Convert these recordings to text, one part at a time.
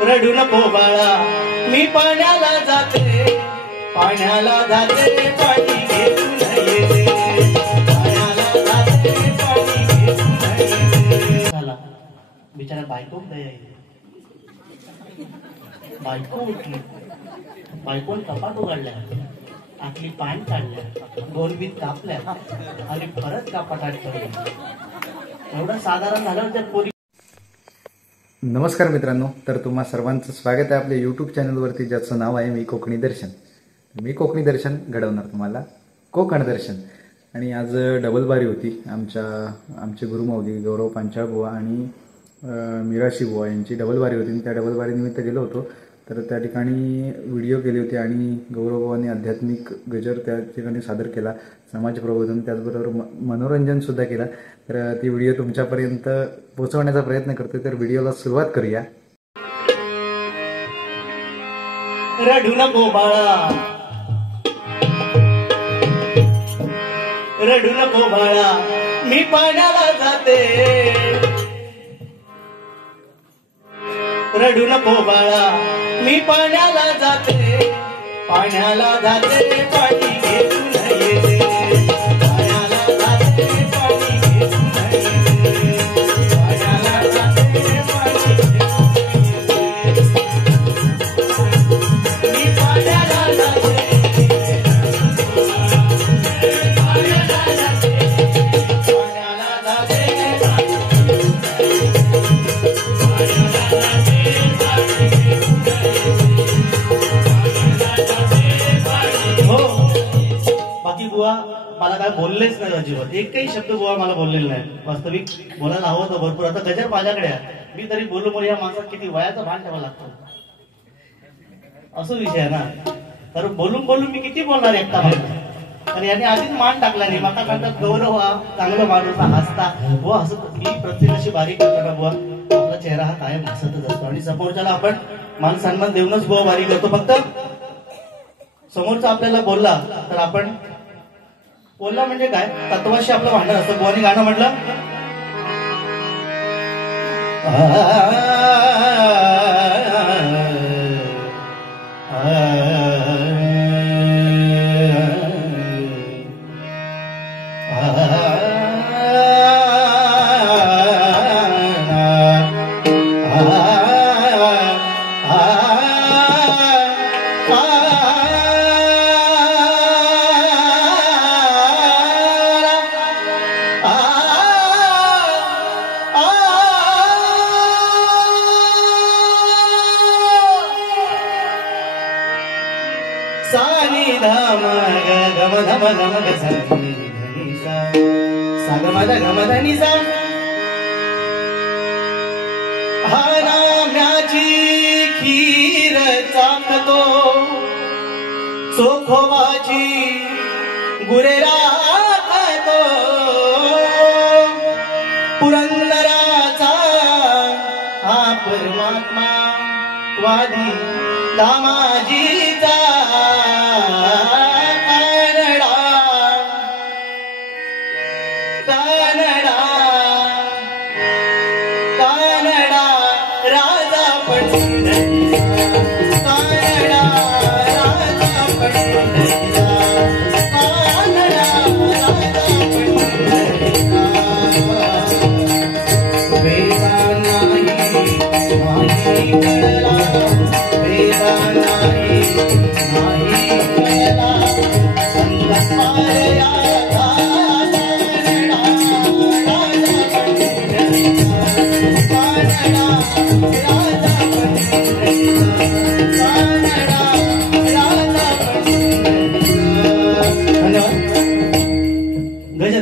रडू नको बाळा मी पाण्याला जाते पाण्याला जाते पाणी घेऊन येते पाण्याला जाते पाणी घेऊन येते झाला बिचारा बायको बायको उठली बायकोन कपाट उघडल्या आपली पान काढल्या दोन बीत कापल्या आणि परत कपाटात ठेवल्या एवढं साधारण झालं त्या पोरी. नमस्कार मित्रांनो, तर तुम्हा सर्वांचं स्वागत आहे आपल्या यूट्यूब चॅनलवरती ज्याचं नाव आहे मी कोकणी दर्शन. मी कोकणी दर्शन घडवणार तुम्हाला कोकण दर्शन. आणि आज डबल बारी होती. आमचे गुरुमाऊली गौरव पांचाळ बुवा आणि मिराशी बुवा यांची डबल बारी होती. त्या डबल बारी निमित्त गेलो होतो. तर त्या ठिकाणी व्हिडिओ केले होते आणि गौरव बुवांनी आध्यात्मिक गजर त्या ठिकाणी सादर केला, समाज प्रबोधन, त्याचबरोबर मनोरंजन सुद्धा केला. तर ती व्हिडिओ तुमच्यापर्यंत पोहोचवण्याचा प्रयत्न करते. तर व्हिडिओला सुरुवात करूया. रडू नको बाळा रडू नको बाळा मी पाण्याला जाते रडू नको बाळा मी पाण्याला जाते पाण्याला जाते पाणी घेऊन येते पाण्याला जाते पाणी घेऊन येते पाण्याला जाते पाणी घेऊन येते मी पाण्याला जाते पाण्याला जाते पाण्याला जाते बुवा मला काय बोललेच नाही अजिबात. एकही शब्द बुवा मला बोललेला नाही. वास्तविक बोलायला हवं होतं भरपूर. आता गजर माझ्याकडे आहे. मी तरी बोलू मग या माणसात किती वयाचा भान ठेवायला लागतो असं विषय आहे ना. तर बोलून बोलून मी किती बोलणार एकटा माणूस. आणि याने आधीच मान टाकला नाही. माका सांगतात गौरव हा चांगला माणूस हसता बुवा हसत. ही प्रत्येक अशी बारीक करताना बुवा आपला चेहरा हा कायम हसतच असतो. आणि समोरच्याला आपण मान सन्मान देऊनच बुवा बारी करतो. फक्त समोरचा आपल्याला बोलला तर आपण बोलला म्हणजे काय तत्वाशी आपलं भांडण असतं. बुवानी गाणं म्हटलं सानी धाम गम धम गम ग धनी सा ग मद गम धनी सा. हा नाम्याची खीर चाकतो चोखोबाची गुरे राखतो पुरंदराचा हा परमात्मा वादी दामाजीचा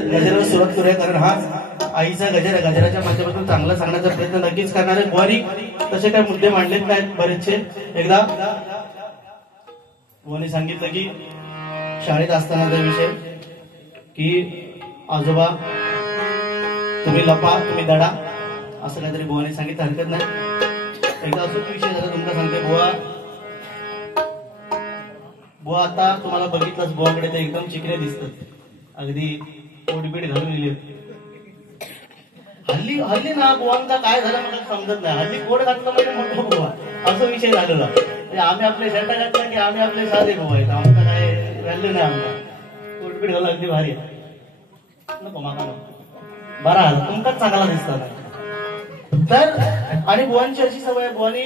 गजराला सुरुवात करूया. कारण हा आईचा गजर आहे. गजराच्या माध्यमातून चांगला सांगण्याचा प्रयत्न नक्कीच करणार आहे. बुवानी तसे काय मुद्दे मांडलेत काय बरेचसे. एकदा बुवानी सांगितलं की शाळेत असतानाचा विषय की आजोबा तुम्ही लपा तुम्ही दडा असं काहीतरी बुवानी सांगितलं. हरकत नाही. एकदा असं विषय झाला तुमका सांगते. बुवा आता तुम्हाला बघितलंच बुवाकडे ते एकदम चिकने दिसतात. अगदी पोटबीट घालून लिहिले. हल्ली हल्ली ना बुवांचा काय झालं मला समजत नाही. हल्ली कोड घातलं म्हणजे मोठं बुवा विषय झालेला. म्हणजे आम्ही आपले शर्ट घातला की आम्ही आपले साधे भाऊ आहेत, आमचा काय व्हॅल्यू नाही. आमचा कोटपीठ घालून अगदी भारी आहे. नको माका नको, बरा तुमकाच चांगला दिसतात. तर आणि बुवांची अशी सवय, बुवानी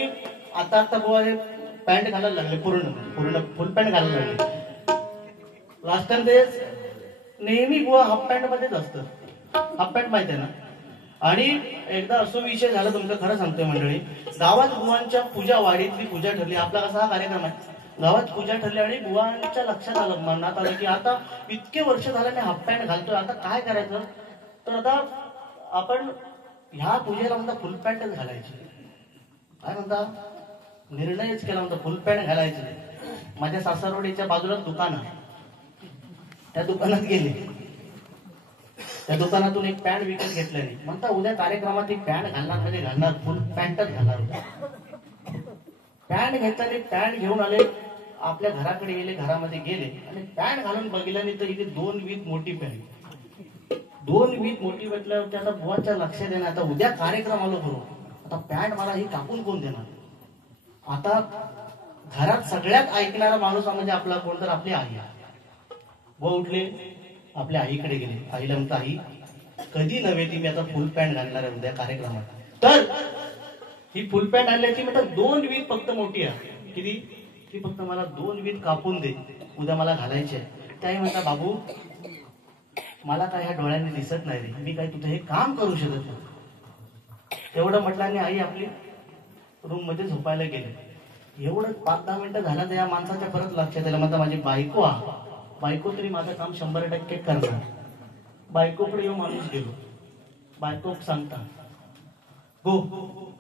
आता बुवाने पॅन्ट घालायला लागले, पूर्ण पूर्ण फुल पॅन्ट घालायला लागले. लास्ट टाइम ते नेहमी बुवा हाफ पॅन्ट मध्येच असतं. हाफ पॅन्ट माहिती आहे ना. आणि एकदा असं विषय झाला, तुमचं खरं सांगतोय मंडळी, गावात बुवांच्या पूजा, वाडीतली पूजा ठरली. आपला कसा हा कार्यक्रम आहे, गावात पूजा ठरली आणि बुवांच्या लक्षात आलं, मनात आलं की आता इतके वर्ष झाले मी हाफ पॅन्ट घालतोय, आता काय करायचं. तर आता आपण ह्या पूजेला म्हणता फुल पॅन्टच घालायची. काय म्हणता, निर्णयच केला म्हणता फुल पॅन्ट घालायची. माझ्या सासरवाडीच्या बाजूला दुकान आहे, त्या दुकानात गेले. त्या दुकानातून एक पॅन्ट विकत घेतल्याने म्हणता उद्या कार्यक्रमात एक पॅन्ट घालणार म्हणजे घालणार, फुल पॅन्टच घालणार. पॅन्ट घेतल्याने पॅन्ट घेऊन आले, आपल्या घराकडे गेले, घरामध्ये गेले आणि पॅन्ट घालून बघितल्याने तर इथे 2 वीत मोठी पॅन्ट, 2 वीत मोठी भेटल्यावरती आता बुवाच्या लक्षात येणार, आता उद्या कार्यक्रम आलो करू, आता पॅन्ट मला ही कापून कोण देणार. आता घरात सगळ्यात ऐकणारा माणूस म्हणजे आपला कोण, तर आपली आई. बुवा उठले, आपल्या आईकडे गेले. आईला म्हणतो, आई कधी नव्हे ती मी आता फुल पॅन्ट घालणार आहे उद्या कार्यक्रमात, तर ही फुल पॅन्ट आणल्याची म्हणतात 2 वीत फक्त मोठी आहे. किती, ती फक्त मला 2 वीत कापून दे, उद्या मला घालायची आहे. त्याही म्हणता, बाबू मला काय ह्या डोळ्यांनी दिसत नाही रे, मी काय तुझं हे काम करू शकत नाही. एवढं म्हटलं आणि आई आपली रूम मध्ये झोपायला गेले. एवढं 5-10 मिनिटं झालं तर या माणसाच्या परत लक्षात आलं, म्हणता माझी बायको बायको तरी माझं काम 100% करणार. बायकोकडे येऊ माणूस गेलो, बायको सांगता, हो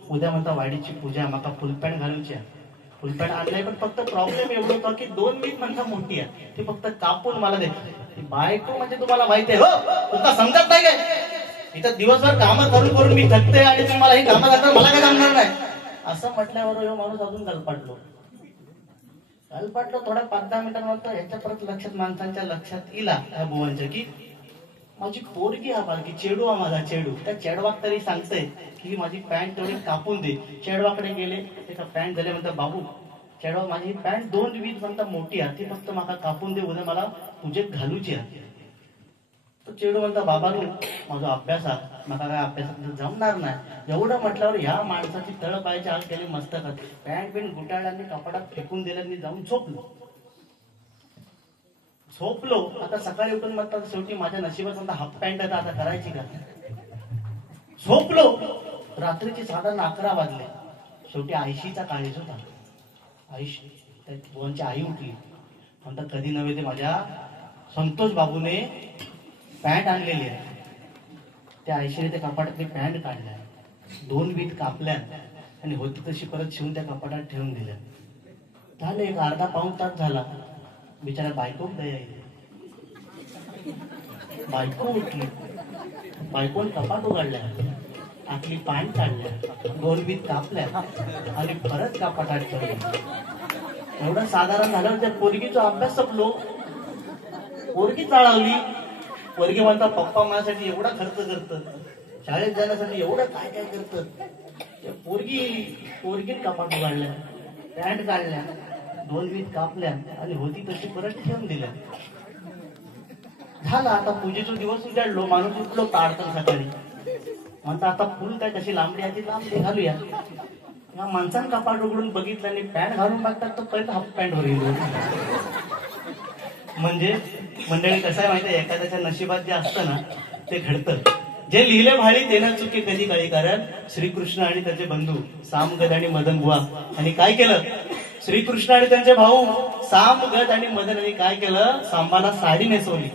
उद्या म्हणता वाडीची पूजा, माका फुल पॅन्ट घालूची आहे. फुल पॅन्ट आणलाय, पण फक्त प्रॉब्लेम एवढं होता की 2 वीत म्हणता मोठी आहे, ती फक्त कापून मला दे. बायको म्हणजे तुम्हाला माहिती आहे, हो तुमचा समजत नाही काय, इथं दिवसभर कामं करून करून मी थकते आणि तुम्ही मला ही कामं करता, मला काय जमणार नाही. असं म्हटल्यावर हो माणूस अजून गलपाटलो. थोड्या 5-10 मिनिटांनंतर ह्याच्या परत लक्षात, माणसांच्या लक्षात इला ह्या बुवांच्या की माझी पोरगी हा बालकी, चेडू हा माझा चेडू. त्या चेडवाक तरी सांगतंय की माझी पॅन्ट तेवढी कापून दे. चेडवाकडे गेले, त्याचा पॅन्ट झाले, म्हणतात बाबू चेडवा माझी पॅन्ट 2 वीत म्हणता मोठी आहे, ती फक्त मला कापून दे, उद्या मला पूजेत घालूची आहे. तर चेडू म्हणता, बाबांनो माझा अभ्यास आहे, मला काय अभ्यासात जमणार नाही. एवढं म्हटल्यावर ह्या माणसाची तळपायाची आग केली मस्तकात. पॅन्ट बिन गुटाळ्यांनी कपाटात फेकून दिल्यांनी जाऊन झोपलो. आता सकाळी उठून म्हणतात शेवटी माझ्या नशिबात म्हणता हाफ पॅन्ट आता करायची का. झोपलो, रात्रीचे साधारण 11 वाजले. शेवटी आयशीचा काळीज होता. आईशी त्या बुवांची आई उठली, म्हणतात कधी नव्हे ते माझ्या संतोष बाबूने पॅन्ट आणलेली आहे. त्या आयशीने त्या कपाटातली पॅन्ट काढल्या, 2 वीत कापल्या आणि होती तशी परत शिवून त्या कपाटात ठेवून दिल्या. झाले एक अर्धा-पाऊण तास झाला, बिचारा बायको दया येते. बायको उठली, बायकोन कपाट उघडल्या, आतली पॅन्ट काढल्या, 2 वीत कापल्या आणि परत कपाटात ठेवल्या. एवढं साधारण झालं, त्या पोरगीचा अभ्यास संपलो. पोरगी चाळवली. पोरगी म्हणता पप्पा माझ्यासाठी एवढा खर्च करतात, शाळेत जाण्यासाठी एवढं काय काय करतात. पोरगी कपाट उघडल्या, पॅन्ट काढल्या, 2 वीत कापल्या आणि होती तशी परत ठेवून दिल्या. झाला आता पूजेचा दिवस उजाडलो. माणूस उठलो ताडतं सकाळी, म्हणता आता फुल काय कशी लांबडी आहे ती लांबडी घालूया. या माणसानं कपाट उघडून बघितलं आणि पॅन्ट घालून बघतात तर पहिलं हाफ पॅन्ट वर गेलो. म्हणजे मंडळी कसं आहे माहिती आहे, एखाद्याच्या नशिबात जे असतं ना ते घडतं. जे लिहिले भाळी ते ना चुके कधी काळी. कारण श्रीकृष्ण आणि त्याचे बंधू सामगद आणि मदन बुवा आणि काय केलं, श्रीकृष्ण आणि त्यांचे भाऊ सामगद आणि मदन यांनी काय केलं, सांबाला साडी नेसवली.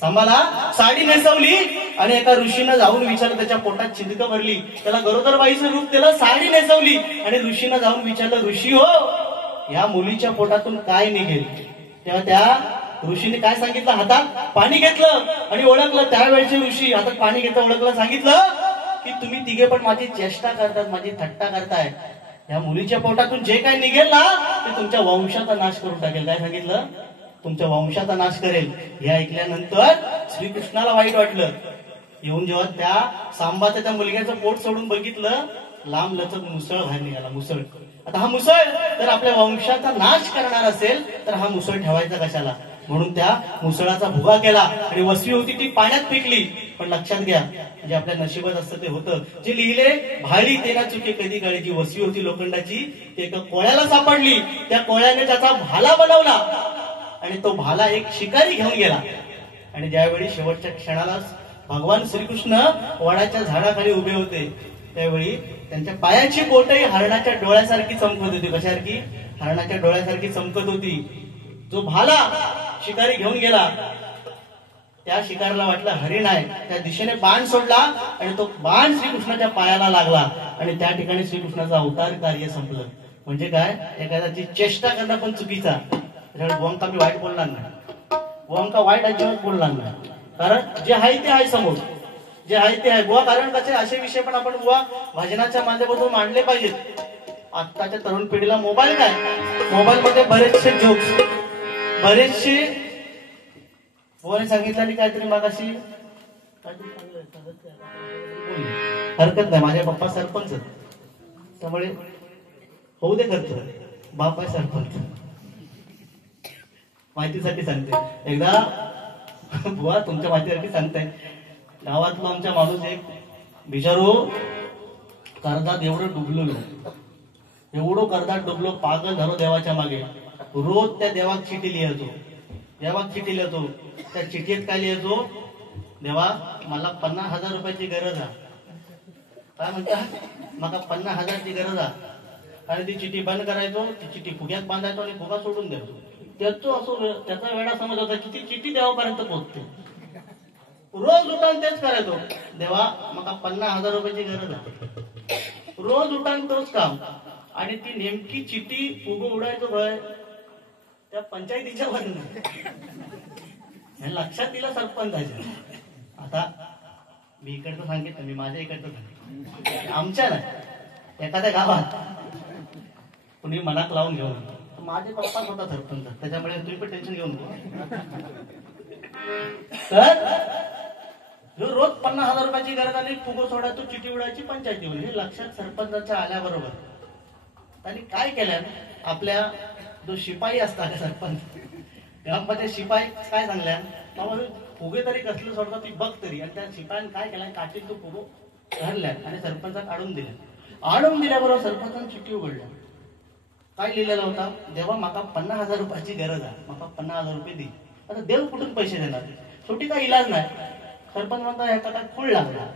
सांबाला साडी नेसवली आणि एका ऋषीनं जाऊन विचारलं, त्याच्या पोटात चिंदकं भरली, त्याला गरोदरबाईचं रूप दिलं, साडी नेसवली आणि ऋषीनं जाऊन विचारलं, ऋषी हो या मुलीच्या पोटातून काय निघेल. तेव्हा त्या ऋषीने काय सांगितलं, हातात पाणी घेतलं आणि ओळखलं. त्यावेळेचे ऋषी हातात पाणी घेतलं, ओळखलं, सांगितलं की तुम्ही तिघे पण माझी चेष्टा करतात, माझी थट्टा करताय. या मुलीच्या पोटातून जे काय निघेल ना ते तुमच्या वंशाचा नाश करून टाकेल. काय सांगितलं, तुमच्या वंशाचा नाश करेल. हे ऐकल्यानंतर श्रीकृष्णाला वाईट वाटलं. येऊन जेव्हा त्या सांबाच्या त्या मुलग्याचं पोट सोडून बघितलं लांब लचक मुसळ बाहेर निघाला. मुसळ, आता हा मुसळ जर आपल्या वंशाचा नाश करणार असेल तर हा मुसळ ठेवायचा कशाला, म्हणून त्या मुसळाचा भुगा केला आणि वसवी होती ती पाण्यात फेकली. पण लक्षात घ्या, जे आपल्या नशिबात असतं ते होतं. जे लिहिले भाळी ते ना चुके कधी काळी, जी वसवी होती लोखंडाची ती एका कोळ्याला सापडली. त्या कोळ्याने त्याचा भाला बनवला आणि तो भाला एक शिकारी घेऊन गेला. आणि ज्यावेळी शेवटच्या क्षणाला भगवान श्रीकृष्ण वडाच्या झाडाखाली उभे होते त्यावेळी त्यांच्या पायाची बोटही हरणाच्या डोळ्यासारखी चमकत होती. कशासारखी? हरणाच्या डोळ्यासारखी चमकत होती. जो भाला शिकारी घेऊन गेला त्या शिकारीला वाटलं हरिण आहे, त्या दिशेने बाण सोडला आणि तो बाण श्रीकृष्णाच्या पायाला लागला आणि त्या ठिकाणी श्रीकृष्णाचा अवतार कार्य संपलं. म्हणजे काय, एखाद्याची चेष्टा करणं पण चुकीचा. त्याच्यामुळे बुवांका मी वाईट बोलणार नाही, बुवांका वाईट अजिबात बोलणार नाही, कारण जे आहे ते आहे समोर, जे आहे ते आहे बुवा. कारण कसे असे विषय पण आपण बुवा भजनाच्या माध्यमातून मांडले पाहिजेत. आत्ताच्या तरुण पिढीला मोबाईल काय, मोबाईल मध्ये बरेचसे जोक्स, बरेचसे बुवाने सांगितलं आणि काहीतरी मागाशी हरकत नाही. माझे पप्पा सरपंच, त्यामुळे होऊ दे खर्च, बाप आहे सरपंच. माहितीसाठी सांगते एकदा बुवा, तुमच्या माहितीसाठी सांगताय. गावातला आमच्या माणूस एक बिचारो कर्जात एवढं डुबलो, एवढं कर्जात डुबलो, पागल झालो देवाच्या मागे. रोज त्या देवाक चिठी लिहायचो, देवाक चिठी लिहितो. त्या चिठ्ठीत काय लिहायचो, देवा मला 50,000 रुपयाची गरज आहे. काय म्हणता, मला 50,000ची गरज आहे. आणि ती चिठी बंद करायचो, ती चिठी फुग्यात बांधायचो आणि फुगा सोडून द्यायचो. त्याचा असो त्याचा वेळा समज होता की ती चिठी देवापर्यंत पोहोचते. रोज उठान तेच करायचो, देवा मला 50,000 रुपयाची गरज आहे. रोज उठान तोच काम. आणि ती नेमकी चिठी फुगो उडायचो भय त्या पंचायतीच्या वरनं. लक्षात दिलं सरपंचाच्या. आता मी इकडचं सांगितलं, मी माझ्या इकडचं सांगितलं, आमच्या नाही, एखाद्या गावात कुणी मनात लावून घेऊन. माझे पप्पाच होता सरपंच, त्याच्यामुळे तुम्ही पण टेन्शन घेऊन तर जो रोज 50,000 रुपयाची गरज आली, फुगो सोडायचो, चिठी उडायची पंचायतीवर. हे लक्षात सरपंचाच्या आल्याबरोबर त्यांनी काय केलं, आपल्या जो शिपाई असतात सरपंच ग्रामपंचायत शिपाई काय सांगल्या, फुगे तरी कसलं सोडतात ती बघ तरी. आणि त्या शिपायाने काय केलं, काठीत तो फुगो धरल्या आणि सरपंचात आणून दिल्या. आणून दिल्याबरोबर सरपंचाने चिठ्ठी उघडल्या. काय लिहिलेला होता, देवा माका 50,000 रुपयाची गरज आहे, माका 50,000 रुपये दे. आता देव कुठून पैसे देणार, शेवटी काय इलाज नाही. सरपंच म्हणता ह्याचा काय खूळ लागला,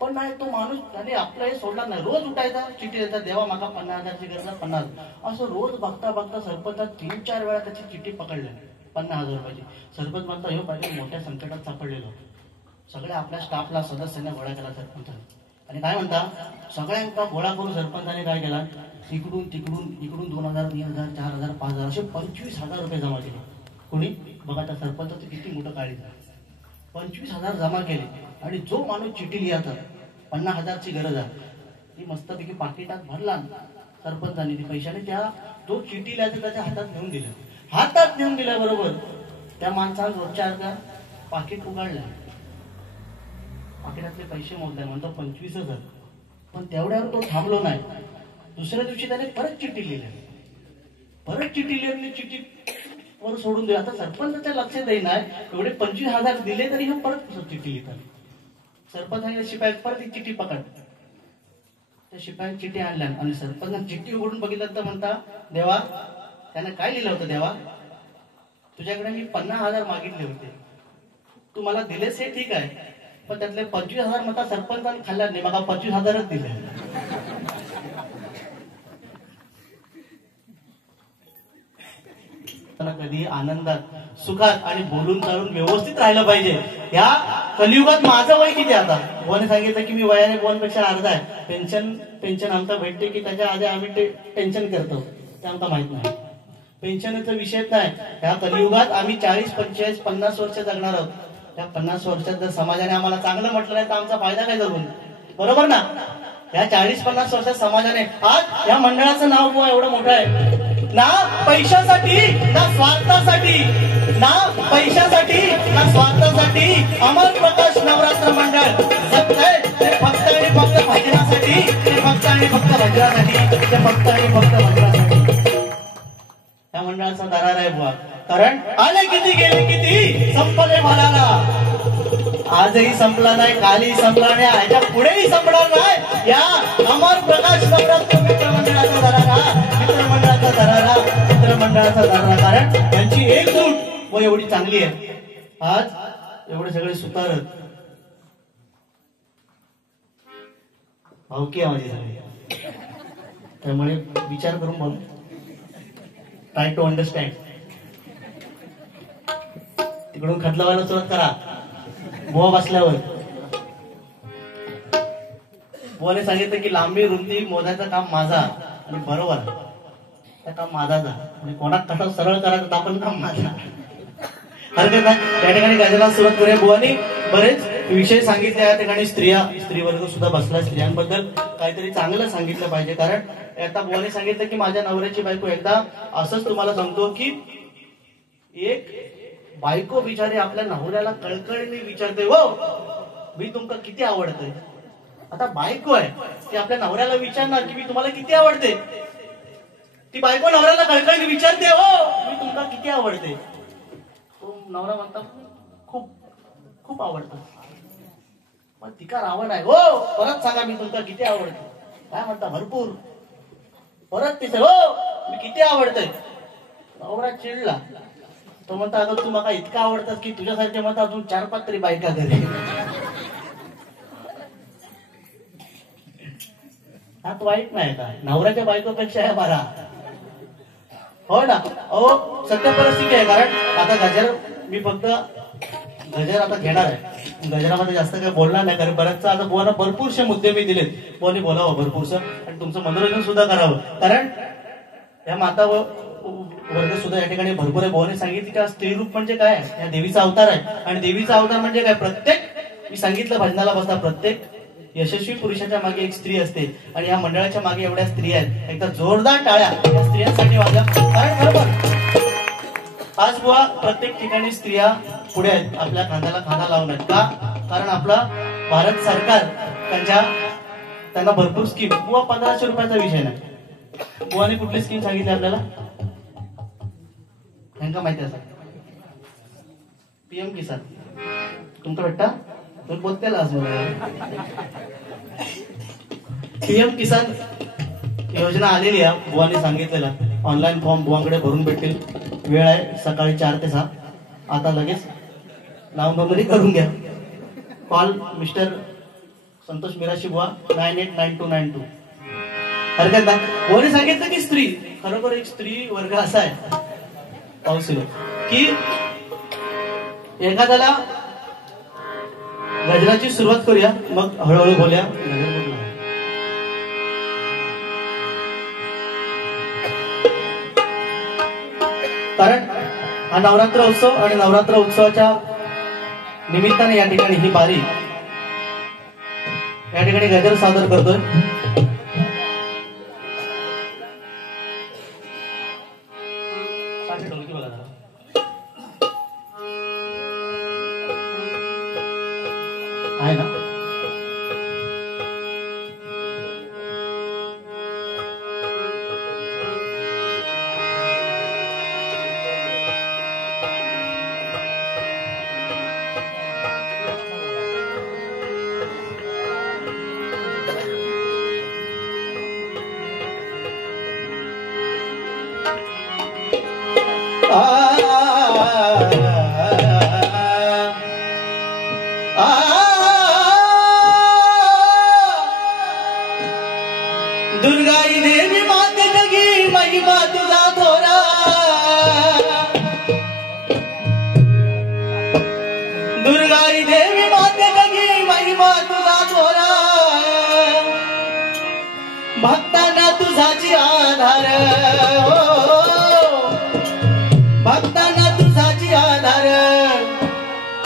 पण नाही तो माणूस त्याने आपला हे सोडला नाही. रोज उठायचा, चिठ्ठी द्यायचा, देवा माका 50,000ची गरज आहे, 50,000. असं रोज बघता बघता सरपंचात 3-4 वेळा त्याची चिठ्ठी पकडली 50,000 रुपयाची. सरपंच म्हणता हे पाहिजे मोठ्या संकटात सापडलेलो. सगळ्या आपल्या स्टाफला सदस्यांना गोळा केला सरपंचाने. आणि काय म्हणता, सगळ्यांना गोळा करून सरपंचाने काय केला, इकडून तिकडून इकडून 2,000, 3,000, 4,000, 5,000 असे 25,000 रुपये जमा केले. कोणी बघा, त्या सरपंचाचं किती मोठं काळी झालं. 25,000 जमा केले. आणि जो माणूस चिठी लिहायचा 50,000ची गरज आहे, ती मस्तपैकी पाकिटात भरला सरपंचाने ती पैशाने. त्या जो चिठी लिहायचा त्याच्या हातात नेऊन दिला. हातात नेऊन दिल्याबरोबर त्या माणसानं रोजच्या अर्धा पाकिट उघडलं, पाकिटातले पैसे मोजले, म्हणतो 25,000. पण तेवढ्यावर तो थांबलो नाही. दुसऱ्या दिवशी त्याने परत चिठ्ठी लिहिली, परत चिठ्ठी लिहिली, चिठ्ठी वर सोडून दिला. आता सरपंचाच्या लक्षात येईल नाही, एवढे 25,000 दिले तरी हे परत चिठ्ठी लिहितात. सरपंच शिपाई परत एक चिठ्ठी पकड. त्या शिपाई चिठ्ठी आणल्या आणि सरपंच चिठ्ठी उघडून बघितलं तर म्हणता, देवा त्याने काय लिहिलं होतं, देवा तुझ्याकडे मी 50,000 मागितले होते, तू मला दिलेस हे ठीक आहे, पण त्यातले 25,000 मता सरपंचाने खाल्ल्या नाही, मला 25,000च दिले. कधी आनंदात, सुखात आणि बोलून चालून व्यवस्थित राहिलं पाहिजे. या कलियुगात माझं वय किती, आता बुवाने सांगितलं की मी वयाने बुवांपेक्षा अर्धा आहे. पेन्शन आमचा भेटते की त्याच्या आधी आम्ही टेन्शन करतो ते आमचा माहित नाही. पेन्शनचा विषयच नाही. या कलियुगात आम्ही 40, 45, 50 वर्ष जगणार आहोत. त्या 50 वर्षात जर समाजाने आम्हाला चांगलं म्हटलं नाही तर आमचा फायदा काय जगून, बरोबर ना. या 40-50 वर्षात समाजाने, आज या मंडळाचं नाव बुवा एवढं मोठं आहे, ना पैशासाठी ना स्वार्थासाठी, ना पैशासाठी ना स्वार्थासाठी अमर प्रकाश नवरात्र मंडळ जगतंय, फक्त आणि फक्त भजनासाठी. फक्त आणि फक्त मंदिरासाठी, ते फक्त आणि फक्त मंदिरासाठी. त्या मंडळाचा दरार आहे बुवा. कारण आले किती गेले किती, संपले मनाला. आजही संपला नाही, कालही संपला नाही, ह्याच्या पुढेही संपणार नाही. या अमर प्रकाश संग्राम मित्रमंडळाचा दरारा, मित्रमंडळाचा दरारा, मित्रमंडळाचा दरारा. कारण त्यांची एकजूट व एवढी चांगली आहे. आज एवढे सगळे सुतार भावकी आहे माझी सगळी. त्यामुळे विचार करून बोल, ट्राय टू अंडरस्टँड. तिकडून खत लावायला सुरुवात करा. बुवा बसल्यावर बुवाने सांगितलं की लांबी रुंदी मोजायचं काम माझा, आणि बरोबर त्या काम माझाच आहे. म्हणजे कोणात कसा सरळ करायचं दाखवून काम माझा. हरकत नाही. त्या ठिकाणी गजराला सुरुवात करूया. बुवानी बरेच विषय सांगितले. या ठिकाणी स्त्री वर्ग सुद्धा बसला. स्त्रियांबद्दल काहीतरी चांगलं सांगितलं पाहिजे. कारण आता बुवाने सांगितलं की माझ्या नवऱ्याची बायको, एकदा असंच तुम्हाला सांगतो की एक बायको बिचारी आपल्या नवऱ्याला कळकळीने विचारते, हो मी तुमका किती आवडते. आता बायको आहे ती आपल्या नवऱ्याला विचारणार की मी तुम्हाला किती आवडते. ती बायको नवऱ्याला कळकळीने विचारते, हो मी तुमका किती आवडते. तो नवरा म्हणता खूप खूप आवडतं. मग तिका रावण आहे, हो परत सांगा मी तुमका किती आवडते. काय म्हणता, भरपूर. परत तिथे, हो मी किती आवडते. नवरा चिडला. तो म्हणता, अगं तू मला इतका आवडतात की तुझ्यासारखे म्हणता अजून 4-5 तरी बायका घरी. हात वाईट नाही का, नवऱ्याच्या बायकोपेक्षा आहे बरा. हो ना. अहो सत्य परिस्थिती आहे. कारण आता गजर, मी फक्त गजर आता घेणार आहे. गजरामध्ये जास्त काही बोलणार नाही. कारण बऱ्याचसा आता बुवांना भरपूरसे मुद्दे मी दिलेत. बुवांनी बोलावं भरपूरसं आणि तुमचं मनोरंजन सुद्धा करावं. कारण या माता वर्ग सुद्धा या ठिकाणी भरपूर आहे. बुवाने सांगितलं का स्त्री रूप म्हणजे काय, या देवीचा अवतार आहे. आणि देवीचा अवतार म्हणजे काय, प्रत्येक, मी सांगितलं भजनाला बसता, प्रत्येक यशस्वी पुरुषाच्या मागे एक स्त्री असते. आणि या मंडळाच्या मागे एवढ्या स्त्री आहेत. एकदा जोरदार टाळ्या या स्त्रियांसाठी वाजवा. कारण बरोबर आज बुवा प्रत्येक ठिकाणी स्त्रिया पुढे आहेत, आपल्या खांद्याला खांदा लावून आहेत. का, कारण आपला भारत सरकार त्यांना भरपूर स्कीम. बुवा 1500 रुपयाचा विषय नाही. बुवाने कुठली स्कीम सांगितली आपल्याला, त्यांना माहिती असं, PM किसान. तुमचं भेटता तुम्ही बोलतेला आज मला. PM किसान योजना आलेली आहे. बुवाने सांगितलेला ऑनलाईन फॉर्म बुवांकडे भरून भेटतील. वेळ आहे सकाळी 4 ते 6. आता लगेच नाव नोंदणी करून घ्या. कॉल मिस्टर संतोष मिराशी बुवा 989292. हरकत नाही. बुवाने सांगितलं की स्त्री, खरोखर एक स्त्री वर्ग असा आहे पावसील की एखाद्याला गजराची सुरुवात करूया, मग हळूहळू बोलूया. कारण हा नवरात्र उत्सव आणि नवरात्र उत्सवाच्या निमित्ताने या ठिकाणी ही बारी या ठिकाणी गजर सादर करतोय. आहे ना. दुर्गाई देवी माते जगी महिमा तुझा थोरा. दुर्गाई देवी माते जगी महिमा तुझा थोरा. भक्तांना तुझाची आधार, भक्तांना तुझाची आधार.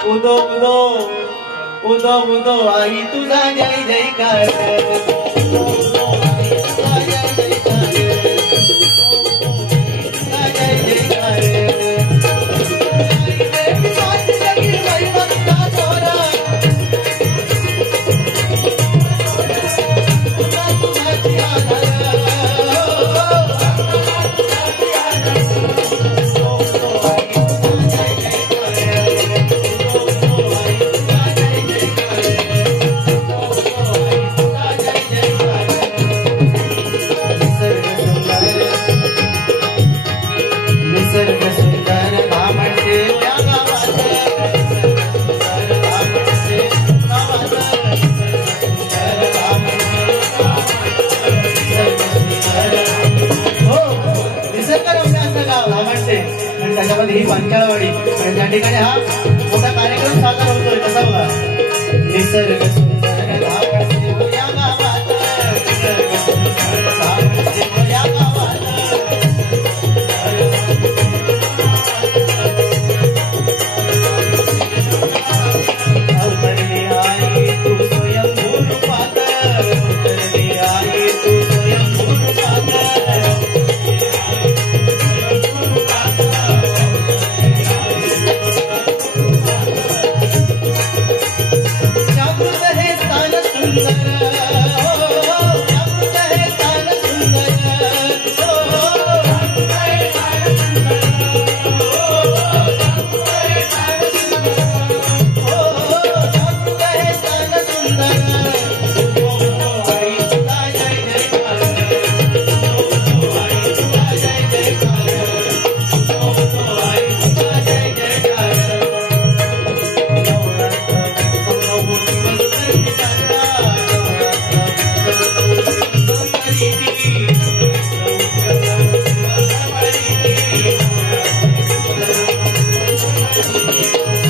उदो उदो उदो उदो आई तुझा जय जयकार. ही पंचावळी आणि त्या ठिकाणी हा मोठा कार्यक्रम साजरा होतोय. कसा बघा, निसर्ग सुंदर धावण देव या गावात, निसर्ग सुंदर धावण देव या गावात. अवतरली आई तू स्वयंभू रूपात, अवतरली आई तू स्वयंभू रूपात. जागृत हे स्थान सुंदर, जागृत हे स्थान सुंदर, जागृत हे स्थान सुंदर.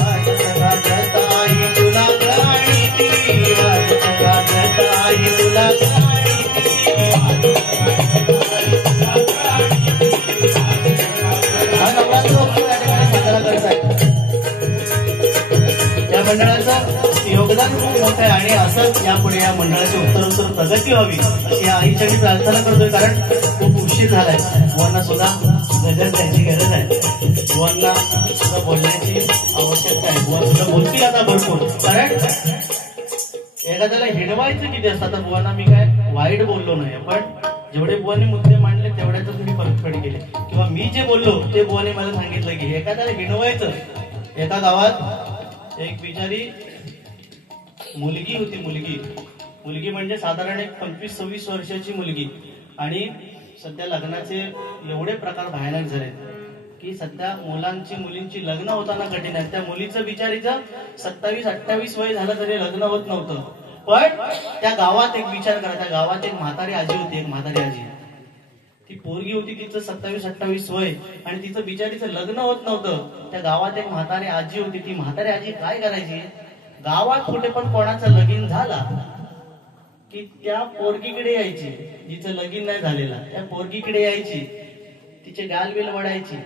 आई तुझा जय जयकार, आई तुझा जय जयकार, आई तुझा जय जयकार. या मंडळाचं योगदान खूप मोठं आहे आणि असंच यापुढे या मंडळाची उत्तरोत्तर प्रगती व्हावी अशी आईच्या मी प्रार्थना करतोय. कारण खूप उशीर झालाय. बुवांना सुद्धा गजर द्यायची गरज आहे, बुवांना सुद्धा बोलण्याची आवश्यकता आहे. बुवा सुद्धा बोलतील आता भरपूर. कारण एखाद्याला हिणवायचं किती असतं. आता बुवांना मी काय वाईट बोललो नाही, पण जेवढे बुवांनी मुद्दे मांडले तेवढ्याच मी परतफेड केली, किंवा मी जे बोललो ते बुवांनी मला सांगितलं की एखाद्याला हिणवायचं. एका गावात एक बिचारी मुलगी होती. मुलगी म्हणजे साधारण एक 25-26 वर्षाची मुलगी. आणि सध्या लग्नाचे एवढे प्रकार भयानक झाले की सध्या मुलींची लग्न होताना कठीण आहे. त्या मुलीचं बिचारीचं 27-28 वय झालं तरी लग्न होत नव्हतं. पण त्या गावात एक विचार करा, त्या गावात एक म्हातारी आजी होती. एक म्हातारी आजी, ती पोरगी होती, तिचं 27-28 वय आणि तिचं बिचारीचं लग्न होत नव्हतं. त्या गावात एक म्हातारी आजी होती. ती म्हातारी आजी काय करायची, गावात कुठे पण कोणाचं लगीन झाला की त्या पोरगीकडे यायची, जिचं लगीन नाही झालेला त्या पोरगीकडे यायची, तिचे गालबिल वडायची,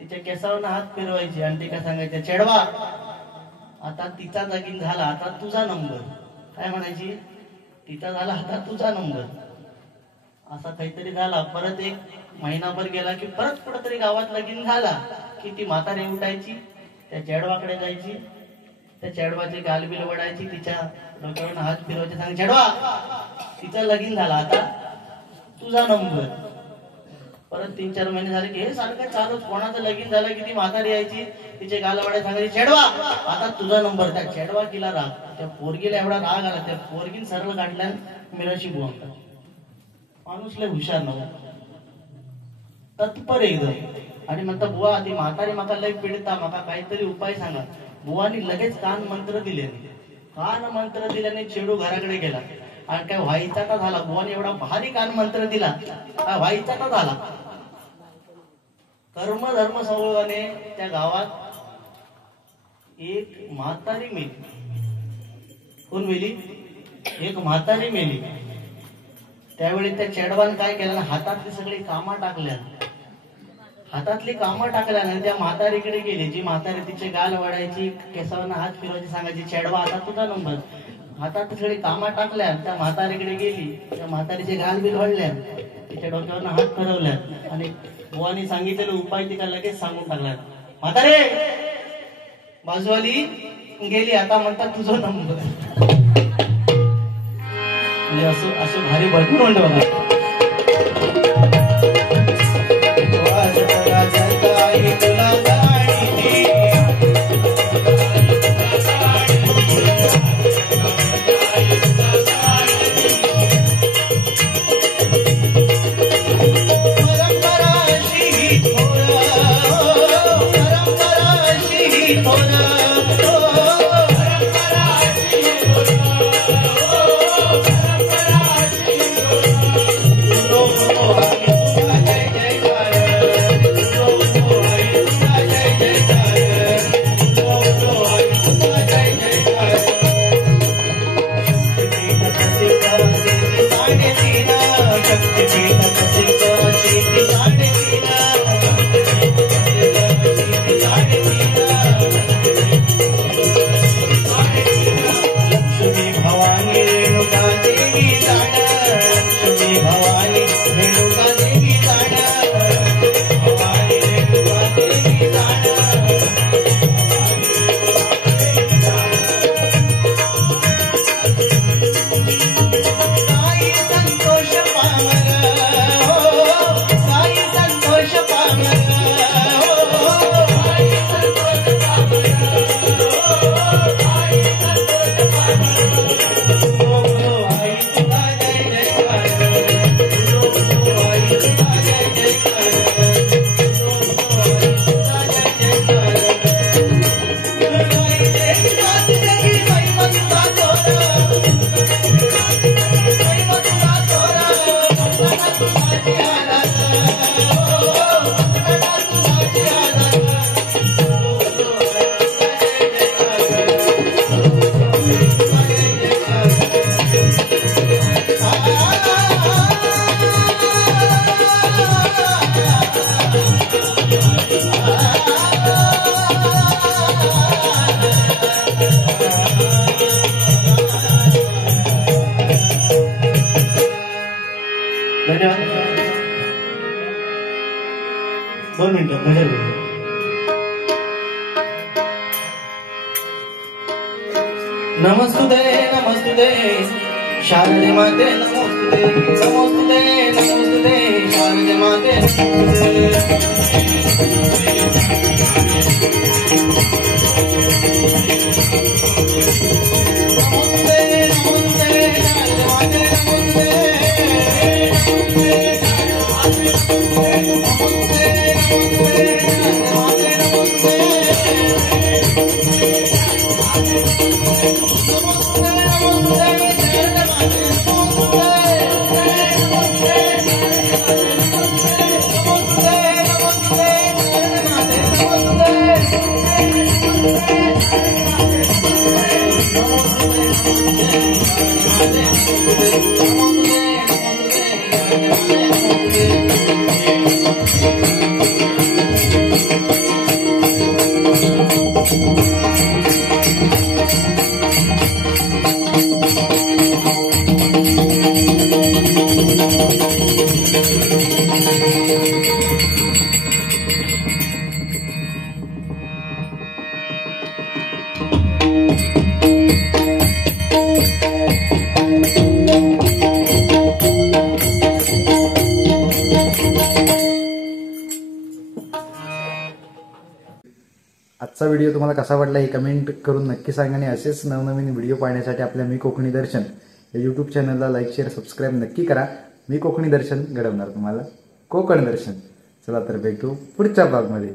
तिच्या केसावर हात फिरवायची आणि ती काय सांगायचं, चेडवा आता तिचा लगीन झाला, आता तुझा नंबर. काय म्हणायची, तिचा झाला आता तुझा नंबर. असा काहीतरी झाला. परत एक महिनाभर गेला की परत कुठेतरी गावात लगीन झाला की ती म्हातारी उठायची, त्या चेडवाकडे जायची, त्या चेडवाचे गालबिल वडायची, तिच्या डोक्यावर हात फिरवायचे, सांग चेडवा तिचा लगीन झाला आता तुझा नंबर. परत 3-4 महिने झाले की हे सारखं चालूच. कोणाचं लगीन झालं की ती म्हातारी यायची, तिचे गाल वडायचे, सांगायची चेडवा आता तुझा नंबर. त्या चेडवा किला राग, त्या पोरगीला एवढा राग आला, त्या पोरगीन सरळ काढल्या मिराशी बुवा. माणूस लय हुशार नव्हता, तत्पर एकदम. आणि म्हणता बुवा ती म्हातारी माका लय पिडता, माका काहीतरी उपाय सांगा. बुवानी लगेच कान मंत्र दिले. कान मंत्र दिल्याने चेडू घराकडे गेला आणि काय व्हायचा का झाला. बुवाने एवढा भारी कान मंत्र दिला, काय व्हायचा का झाला. कर्म धर्म संयोगाने त्या गावात एक म्हातारी मेली. कोण मेली, एक म्हातारी मेली. त्यावेळी त्या चेडवान काय केलं, हातातली सगळी कामं टाकल्या, हातातली कामं टाकल्या आणि त्या म्हातारीकडे गेली. जी म्हातारी तिचे गाल वडायची, केसावर हात फिरवायची, सांगायची चेडवा आता तुझा नंबर. हातात सगळी कामं टाकल्या, त्या म्हातारीकडे गेली, त्या म्हातारीचे गाल बिल वडल्या, तिच्या डोक्यावर हात फिरवल्या आणि बुवानी सांगितलेला उपाय तिला लगेच सांगून टाकला. म्हातारे बाजूवाली गेली, आता म्हणतात तुझा नंबर. म्हणजे असं भारी भरपूर म्हणतो बघा. 2 मिनिटं नजर घेऊया. नमस्तुते शारदे माते नमोस्तुते शारदे माते आजचा व्हिडिओ तुम्हाला कसा वाटला हे कमेंट करून नक्की सांगा आणि असेच नवनवीन व्हिडिओ पाहण्यासाठी आपल्या मी कोकणी दर्शन या यूट्यूब चॅनलला लाईक शेअर सबस्क्राईब नक्की करा. मी कोकणी दर्शन घडवणार तुम्हाला कोकण दर्शन. चला तर भेटू पुढच्या भागमध्ये.